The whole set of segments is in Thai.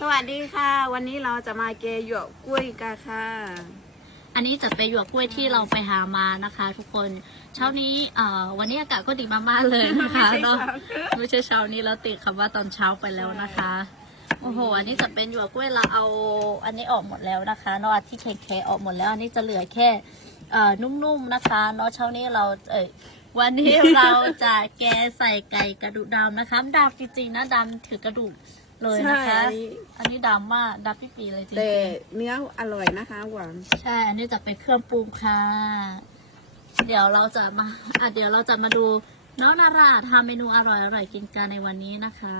สวัสดีค่ะ วันนี้เราจะมาเกยหยวกกล้วยกันค่ะ อันนี้จะเป็นหยวกกล้วยที่เราไปหามานะคะ ทุกคนเช้านี้เอ่อวันนี้อากาศก็ดีมากๆเลยนะคะไม่ใช่เนาะเช้าไม่ใช่เช้านี้เราติดคำว่าตอนเช้าไปแล้วนะคะ โอ้โห อันนี้จะเป็นหยวกกล้วยเราเอา อันนี้ออกหมดแล้วนะคะเนาะที่แข็งๆออกหมดแล้ว อันนี้จะเหลือแค่เอ่อนุ่มๆนะคะเนาะเช้านี้เราเอ่ยวันนี้เราจะแกะใส่ไก่กระดูกดำนะคะดำจริงๆนะดำถือกระดูก เลยนะคะ ใช่อันนี้ดำมากดำปีๆเลยจริงๆแต่เนื้ออร่อยนะคะหวานใช่ อันนี้จะเป็นเครื่องปรุงค่ะ เดี๋ยวเราจะมาอะเดี๋ยวเราจะมาดูน้องนาราทำเมนูอร่อยอร่อยๆกินกันในวันนี้นะคะ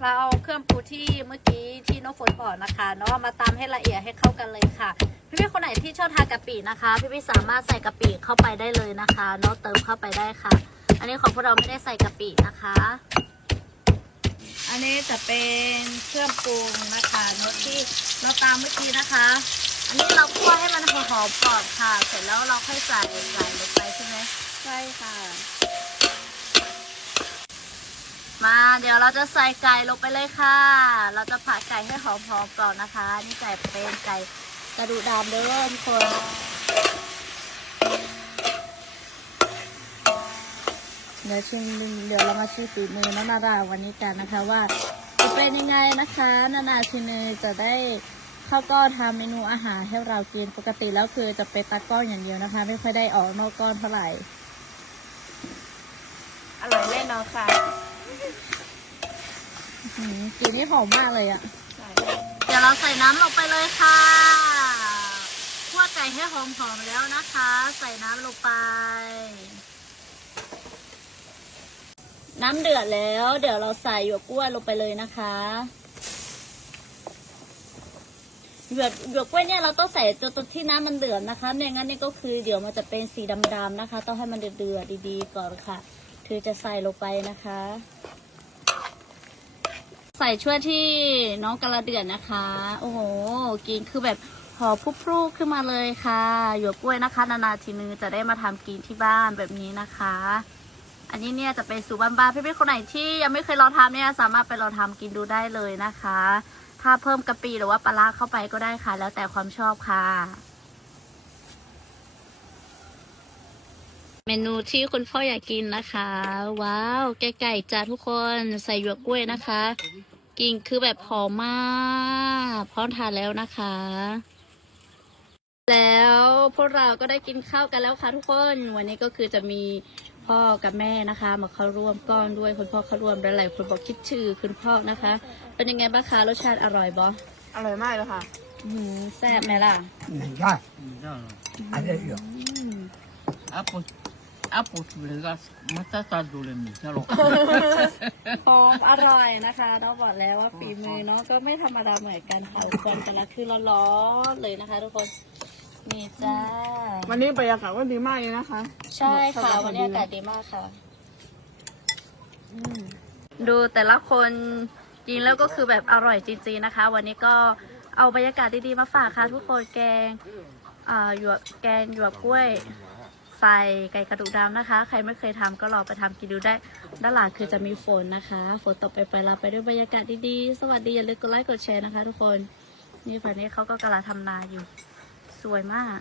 เราเอาเครื่องปรุงที่เมื่อกี้ที่น้องฝนบอกนะคะเนาะมาตามให้ละเอียดให้เข้ากันเลยค่ะ พี่พี่ๆคนไหนที่ชอบทานกะปินะคะ พี่พี่ๆสามารถใส่กะปิเข้าไปได้เลยนะคะเนาะเติมเข้าไปได้ค่ะ อันนี้ของพวกเราไม่ได้ใส่กะปินะคะอันนี้ จะเป็นเครื่องปรุงนะคะเนื้อที่เราตามเมื่อกี้นะคะ อันนี้เราคั่วให้มันหอมๆก่อนค่ะ เสร็จแล้วเราค่อยใส่ไก่ลงไปใช่ไหมใช่ค่ะ มาเดี๋ยวเราจะใส่ไก่ลงไปเลยค่ะ เราจะผัดไก่ให้หอมๆก่อนนะคะ นี่ไก่เป็นไก่กระดูกดำเด้อทุกคนเดี๋ยวชิมเดี๋ยวเรามาชิมฝีมือน้องนาราวันนี้กันนะคะว่า จะเป็นยังไงนะคะ นานาชิเนยจะได้เข้าก้อนทำเมนูอาหารให้เรากินปกติแล้วคือจะเป็นตาก้อนอย่างเดียวนะคะ ไม่ค่อยได้ออกนอกก้อนเท่าไหร่ อร่อยแน่นอนค่ะอืมกลิ่นนี่หอมมากเลยอะใช่เดี๋ยวเราใส่น้ำลงไปเลยค่ะคั่วไก่ให้หอมๆแล้วนะคะ ใส่น้ำลงไป น้ำเดือดแล้ว เดี๋ยวเราใส่หยวกกล้วยลงไปเลยนะคะหยวกหยวกกล้วยเนี่ยเราต้องใส่จนที่น้ำมันเดือดนะคะไม่งั้นเนี่ยก็คือเดี๋ยวมันจะเป็นสีดำๆนะคะ ต้องให้มันเดือดๆดีๆก่อนค่ะถือจะใส่ลงไปนะคะ ใส่ช่วยที่น้องกระเดือนนะคะ โอ้โหกินคือแบบหอพุพรูขึ้นมาเลยค่ะหยวกกล้วยนะคะ นานาทีนึงจะได้มาทำกินที่บ้านแบบนี้นะคะ อันนี้เนี่ยจะเป็นสูตรบ้านๆพี่ๆคนไหนที่ยังไม่เคยลองทำเนี่ยสามารถไปลองทำกินดูได้เลยนะคะ ถ้าเพิ่มกะปิหรือว่าปลาร้าเข้าไปก็ได้ค่ะ แล้วแต่ความชอบค่ะ เมนูที่คุณพ่ออยากกินนะคะ ว้าวไก่ไก่จ้าทุกคนใส่หยวกกล้วยนะคะ กินคือแบบหอมมากพร้อมทานแล้วนะคะ แล้วพวกเราก็ได้กินข้าวกันแล้วค่ะทุกคน วันนี้ก็คือจะมี พ่อกับแม่นะคะ มาเข้าร่วมก้อนด้วยคุณพ่อเข้าร่วมหลายๆคนบอกคิดชื่อคุณพ่อนะคะ เป็นยังไงบ้างคะรสชาติอร่อยบออร่อยมากเลยค่ะหือแซ่บไหมล่ะ Ja, Ja, alle ja. อืม Apple, apple legas, mata ta dole mi, jalo. หอมอร่อยนะคะน้องบอกแล้วว่าฝีมือเนาะก็ไม่ธรรมดาเหมือนกันค่ะทุกคนแต่ละคือร้อนๆเลยนะคะ ทุกคน นี่จ้า วันนี้บรรยากาศก็ดีมากเลยนะคะ ใช่ค่ะ วันนี้อากาศดีมากค่ะ ดูแต่ละคนกินแล้วก็คือแบบอร่อยจริงๆนะคะ วันนี้ก็เอาบรรยากาศดีๆมาฝากค่ะทุกคนแกงอ่าหยวกแกงหยวกกล้วยใส่ไก่กระดูกดำนะคะ ใครไม่เคยทำก็ลองไปทำกินดูได้ ด้านหลังคือจะมีฝนนะคะ ฝนตกไปไปเราไปด้วยบรรยากาศดีๆ สวัสดีอย่าลืมกดไลค์กดแชร์นะคะ ทุกคน นี่ฝั่งนี้เขาก็กำลังทำนาอยู่ สวยมาก